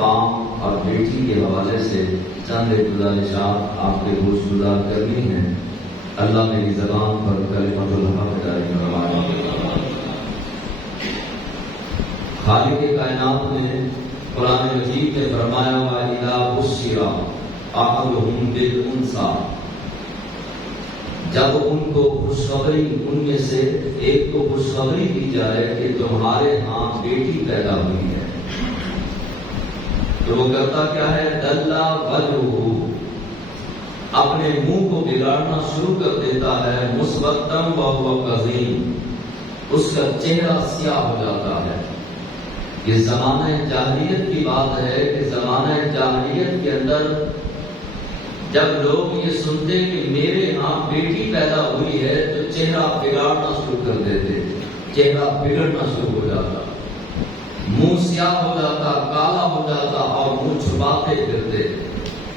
مقام اور بیٹی کے حوالے سے چند گزارشات آپ کے گوش گزار کرنی ہیں۔ اللہ میری زبان پر کلمۃ الحق جاری فرمائے۔ خالق کائنات نے قرآن مجید میں فرمایا وَإِذَا بُشِّرَ أَحَدُهُم بِالْأُنثىٰ، جب ان کو خوشخبری، ان میں سے ایک کو خوشخبری دی جائے کہ تمہارے ہاں بیٹی پیدا ہوئی ہے، تو وہ کرتا کیا ہے؟ دلّا وجہہ، اپنے منہ کو بگاڑنا شروع کر دیتا ہے، مسودًا وہو کظیم، اس کا چہرہ سیاہ ہو جاتا ہے۔ یہ زمانہ جاہلیت کی بات ہے کہ زمانہ جاہلیت کے اندر جب لوگ یہ سنتے کہ میرے ہاں بیٹی پیدا ہوئی ہے تو چہرہ بگاڑنا شروع کر دیتے، چہرہ بگڑنا شروع ہو جاتا، منہ سیاہ ہو جاتا، کالا ہو جاتا اور منہ چھپاتے پھرتے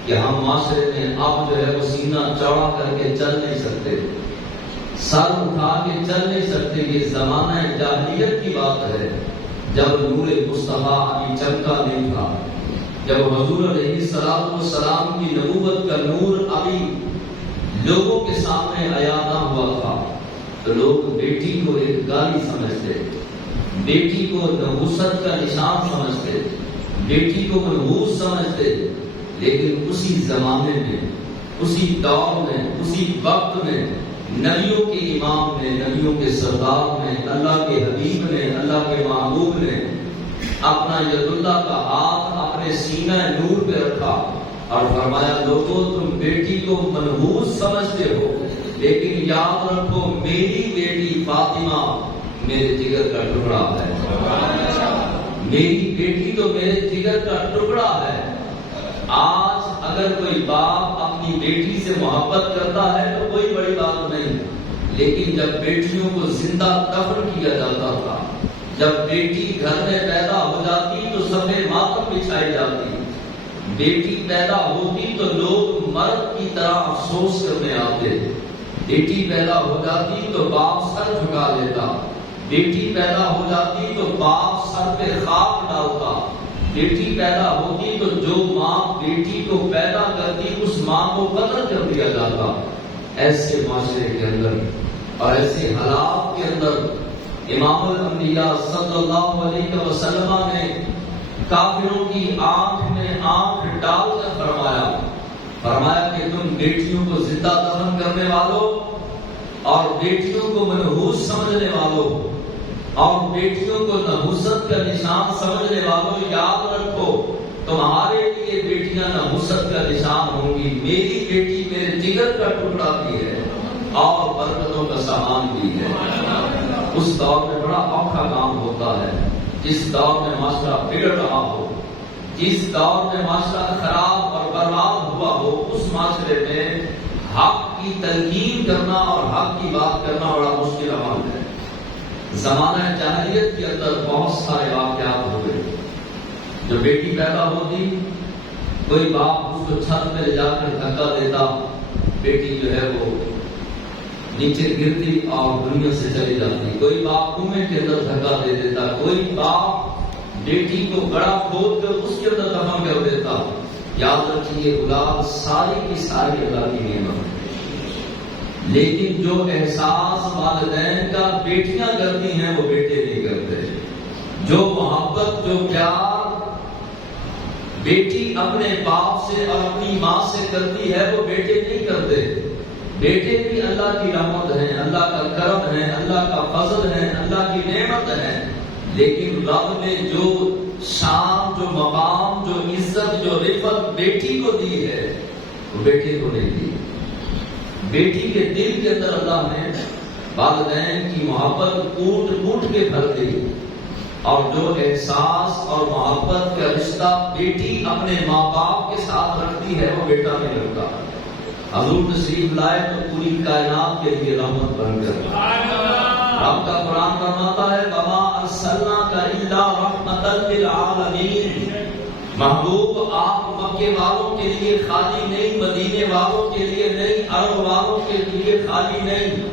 کہ ہم معاشرے میں اب جو ہے وہ سینہ چوڑا کر کے چل نہیں سکتے، سر اٹھا کے چل نہیں سکتے۔ یہ زمانہ جاہلیت کی بات ہے، جب نور مصطفیٰ ابھی چمکا نہیں تھا، جب حضور علیہ السلام کی نبوت کا نور ابھی لوگوں کے سامنے عیاں نہ ہوا تھا، تو لوگ بیٹی کو ایک گالی سمجھتے، بیٹی کو نحوست کا نشان سمجھتے، بیٹی کو منحوس سمجھتے۔ لیکن اسی زمانے میں، اسی دور میں، اسی وقت میں نبیوں کے امام نے، نبیوں کے سردار نے، اللہ کے حبیب نے، اللہ کے محبوب نے اپنا ید اللہ کا ہاتھ اپنے سینہ نور پہ رکھا اور فرمایا لوگوں تم بیٹی کو منحوس سمجھتے ہو، لیکن یاد رکھو میری بیٹی فاطمہ میرے جگر کا ٹکڑا ہے، میری بیٹی تو میرے جگر کا ٹکڑا ہے۔ آج اگر کوئی باپ اپنی بیٹی سے محبت کرتا ہے تو کوئی بڑی بات نہیں، لیکن جب بیٹیوں کو زندہ دفن کیا جاتا تھا، جب بیٹی گھر میں پیدا ہو جاتی تو سفید ماتم بچھائی جاتی، بیٹی پیدا ہوتی تو لوگ مرد کی طرح افسوس کرنے آتے، بیٹی پیدا ہو جاتی تو باپ سر جھکا لیتا، بیٹی پیدا ہو جاتی تو باپ سر پہ خاک ڈالتا، بیٹی پیدا ہوتی تو جو ماں بیٹی کو پیدا کرتی اس ماں کو قتل کر دیا جاتا۔ ایسے معاشرے کے اندر اور ایسے حالات کے اندر امام الانبیاء صلی اللہ علیہ وسلم نے کافروں کی آنکھ میں آنکھ ڈال کر فرمایا کہ تم بیٹیوں کو زندہ دفن کرنے والوں اور بیٹیوں کو منحوس سمجھنے والوں اور بیٹیوں کو نحوست کا نشان سمجھنے والوں، یاد رکھو تمہارے لیے بیٹیاں نحوست کا نشان ہوں گی، میری بیٹی میرے جگر کا ٹکڑا بھی ہے اور برکتوں کا سامان بھی ہے۔ اس دور میں بڑا اوکھا کام ہوتا ہے، جس دور میں معاشرہ بگڑ رہا ہو، جس دور میں معاشرہ خراب اور برباد ہوا ہو، اس معاشرے میں حق کی تلقین کرنا اور حق کی بات کرنا بڑا مشکل عمل ہے۔ زمانہ جاہلیت کے اندر بہت سارے واقعات ہوئے، جو بیٹی پیدا ہوتی کوئی باپ اس کو چھت میں لے جا کر دھکا دیتا، بیٹی جو ہے وہ نیچے گرتی اور دنیا سے چلی جاتی، کوئی باپ کنویں کے اندر دھکا دے دیتا، کوئی باپ بیٹی کو گڑھا کھود کر اس کے اندر دفن کر دیتا۔ یاد رکھیے اولاد ساری کی ساری اللہ کی نعمت ہے، لیکن جو احساس والدین کا بیٹیاں کرتی ہیں وہ بیٹے نہیں کرتے، جو محبت جو پیار بیٹی اپنے باپ سے اور اپنی ماں سے کرتی ہے وہ بیٹے نہیں کرتے۔ بیٹے بھی اللہ کی رحمت ہیں، اللہ کا کرم ہے، اللہ کا فضل ہے، اللہ کی نعمت ہے، لیکن رب نے جو شان، جو مقام، جو عزت، جو رفعت بیٹی کو دی ہے وہ بیٹے کو نہیں دی۔ بیٹی کے دل کے اندر اللہ نے والدین کی محبت کوٹ کوٹ کے بھر دی، اور جو احساس اور محبت کا رشتہ بیٹی اپنے ماں باپ کے ساتھ رکھتی ہے وہ بیٹا نہیں رکھتا۔ حضور تشریف لائے تو پوری کائنات کے لیے رحمت بن کر، رب کا قرآن فرماتا ہے وما ارسلناک الا رحمۃ للعالمین، محبوب آپ مکے والوں کے لیے خالی نہیں، مدینے والوں کے لیے نہیں، عرب والوں کے لیے خالی نہیں،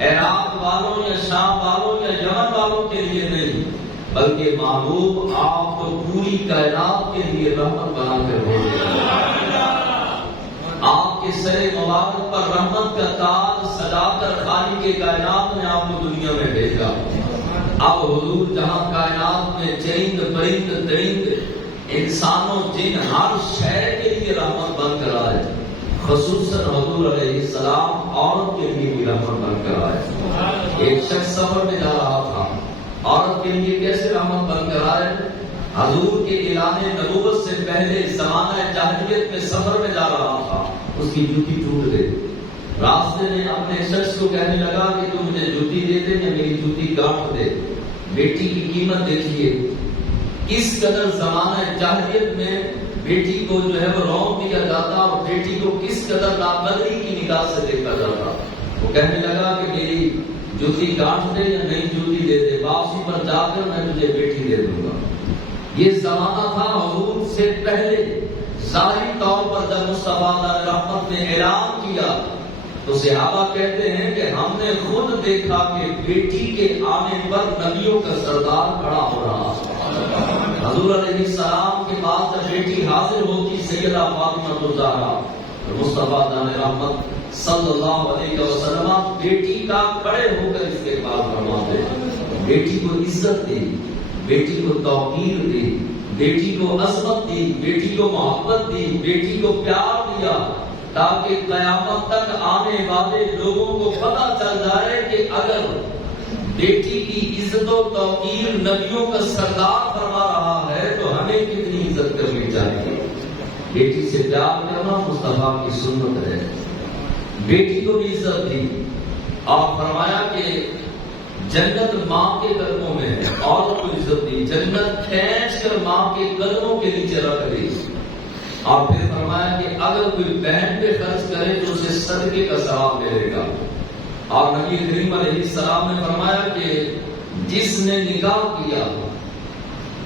عراق والوں یا شام والوں یا یمن والوں کے لیے نہیں، بلکہ محبوب آپ تو پوری کائنات کے لیے رحمت بنا کر بھیجے، آپ کے سر مبارک پر رحمت کا تاج سجا کر خالق کے کائنات نے آپ کو دنیا میں بھیجا۔ اب حضور جہاں کائنات میں چرند پرند درند انسانوں جن ہر شے کے لیے رحمت بن کر آئے، خصوصاً حضور علیہ السلام عورت کے لیے بھی رحمت بن کر آئے۔ ایک شخص سفر میں جا رہا تھا، عورت کے لیے کیسے رحمت بن کر آئے؟ حضور کے اعلان نبوت سے پہلے زمانہ جاہلیت میں سفر میں جا رہا تھا، اس کی جوتی ٹوٹ گئی۔ راستے میں اپنے شخص کو کہنے لگا کہ تم مجھے جوتی دے دے یا میری جوتی گاٹ دے۔ بیٹی کی قیمت دیکھیے، کس قدر زمانہ جاہلیت میں بیٹی کو جو ہے وہ رونق دیا جاتا اور بیٹی کو کس قدر ناقدری کی نگاہ سے دیکھا جاتا۔ وہ کہنے لگا کہ میری جوتی گاٹ دے یا نئی جوتی دے دے، واپسی پر جا کر میں تجھے بیٹی دے دوں گا۔ یہ زمانہ تھا حضور سے پہلے۔ ظاہری طور پر جب مصطفیٰ علیہ رحمت نے اعلان کیا تو صحابہ کہتے ہیں کہ ہم نے خود دیکھا کہ بیٹی کے آنے پر نبیوں کا سردار کھڑا ہو رہا۔ حضور علیہ السلام کے پاس جب بیٹی حاضر ہوتی سیدہ فاطمہ الزہرا، مصطفیٰ علیہ رحمت صلی اللہ علیہ وسلم بیٹی کا کھڑے ہو کر استقبال فرماتے، بیٹی کو عزت دی، بیٹی کو توقیر دی، بیٹی کو عظمت دی، بیٹی کو محبت دی، بیٹی کو پیار دیا، تاکہ قیامت تک آنے والے لوگوں کو پتہ چل جائے کہ اگر بیٹی کی عزت و توقیر نبیوں کا سردار فرما رہا ہے تو ہمیں کتنی عزت کرنی چاہیے۔ بیٹی سے پیار کرنا مصطفیٰ کی سنت ہے۔ بیٹی کو بھی عزت دی اور فرمایا کہ جنت ماں کے قدموں میں ہے، عورت کو عزت دی، جنت کھینچ کر ماں کے قدموں کے نیچے رکھ دی، اور پھر فرمایا کہ اگر کوئی بہن پہ خرچ کرے تو اسے صدقے کا ثواب ملے گا۔ اور نبی کریم علیہ السلام نے فرمایا کہ جس نے نکاح کیا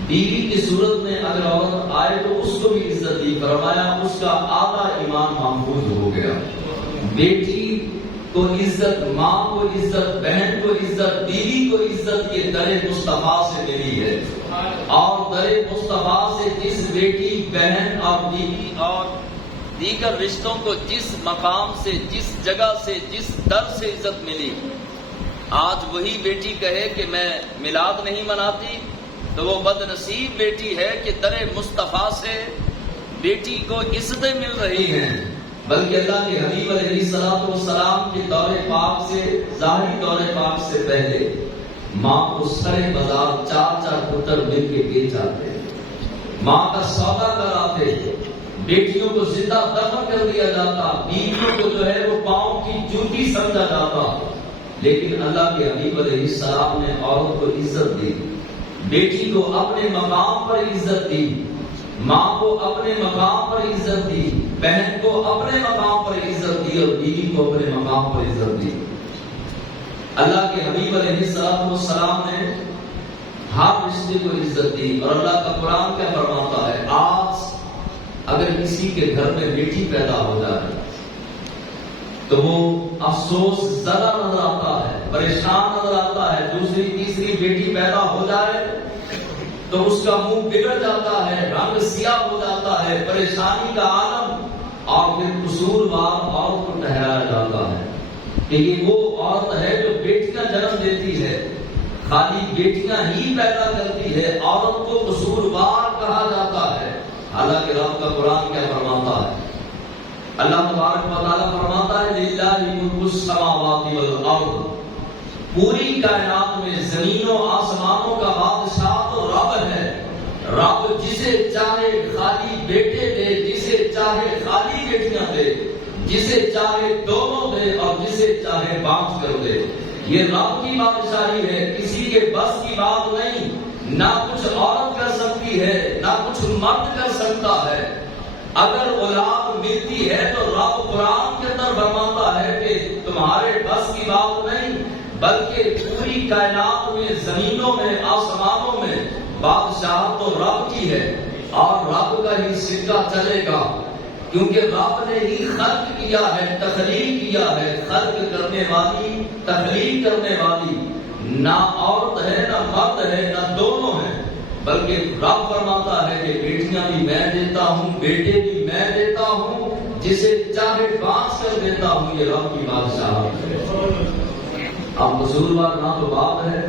بیوی کی صورت میں اگر عورت آئے تو اس کو بھی عزت دی، فرمایا اس کا آدھا ایمان محفوظ ہو گیا۔ بیٹی کو عزت، ماں کو عزت، بہن کو عزت، بیوی کو عزت، یہ در مصطفیٰ سے ملی ہے۔ اور در مصطفیٰ سے جس بیٹی، بہن اور بیوی اور دیگر رشتوں کو جس مقام سے، جس جگہ سے، جس در سے عزت ملی، آج وہی بیٹی کہے کہ میں میلاد نہیں مناتی تو وہ بد نصیب بیٹی ہے کہ در مصطفیٰ سے بیٹی کو عزتیں مل رہی ہیں۔ بلکہ اللہ کے حبیب علیہ السلام کے دور پاک سے، ظاہری دور پاک سے پہلے ماں کو سرے بازار چار چار پتر مل کے بیچ آتے، ماں کا سودا کراتے، بیٹیوں کو زندہ دفن کر دیا جاتا، بیویوں کو جو ہے وہ پاؤں کی جوتی سمجھا جاتا۔ لیکن اللہ کے حبیب علیہ السلام نے عورت کو عزت دی، بیٹی کو اپنے مقام پر عزت دی، ماں کو اپنے مقام پر عزت دی، بہن کو اپنے مقام پر عزت دی، اور بیوی کو اپنے مقام پر عزت دی۔ اللہ کے حبیب علیہ السلام نے ہر رشتے کو عزت دی، اور اللہ کا قرآن کیا فرماتا ہے؟ آج اگر کسی کے گھر میں بیٹی پیدا ہو جائے تو وہ افسوس زدہ نظر آتا ہے، پریشان نظر آتا ہے۔ دوسری تیسری بیٹی پیدا ہو جائے تو اس کا منہ بگڑ جاتا ہے، رنگ سیاہ ہو جاتا ہے، پریشانی کا عالم، اور پھر قصوروار عورت کو ٹھہرایا جاتا ہے کہ یہ وہ عورت ہے جو بیٹیاں جنم دیتی ہے، خالی بیٹیاں ہی پیدا کرتی ہے، عورت کو قصوروار کہا جاتا ہے۔ حالانکہ رب کا قرآن کیا فرماتا ہے؟ اللہ تبارک و تعالیٰ فرماتا ہے للہ ملک السماوات والارض، پوری کائنات میں زمین و آسمانوں کا بادشاہ تو رب ہے۔ رب جسے چاہے خالی بیٹے دے، جسے چاہے خالی بیٹیاں دے، جسے چاہے دونوں دے، اور جسے چاہے بانٹ کر دے۔ یہ رب کی بادشاہی ہے، کسی کے بس کی بات نہیں، نہ کچھ عورت کر سکتی ہے، نہ کچھ مرد کر سکتا ہے۔ اگر اولاد ملتی ہے تو رب قرآن کے اندر فرماتا ہے کہ تمہارے بس کی بات نہیں، بلکہ پوری کائنات میں، زمینوں میں، آسمانوں میں بادشاہ تو رب کی ہے، اور رب کا ہی سکہ چلے گا، کیونکہ رب نے ہی خلق کیا ہے، تخلیق کیا ہے۔ خلق کرنے والی، تخلیق کرنے والی نہ عورت ہے، نہ مرد ہے، نہ دونوں ہے۔ بلکہ رب فرماتا ہے کہ بیٹیاں بھی میں دیتا ہوں، بیٹے بھی میں دیتا ہوں، جسے چاہے ٹرانس کر دیتا ہوں، یہ رب کی بادشاہت ہے۔ اب قصوروار نہ تو باپ ہے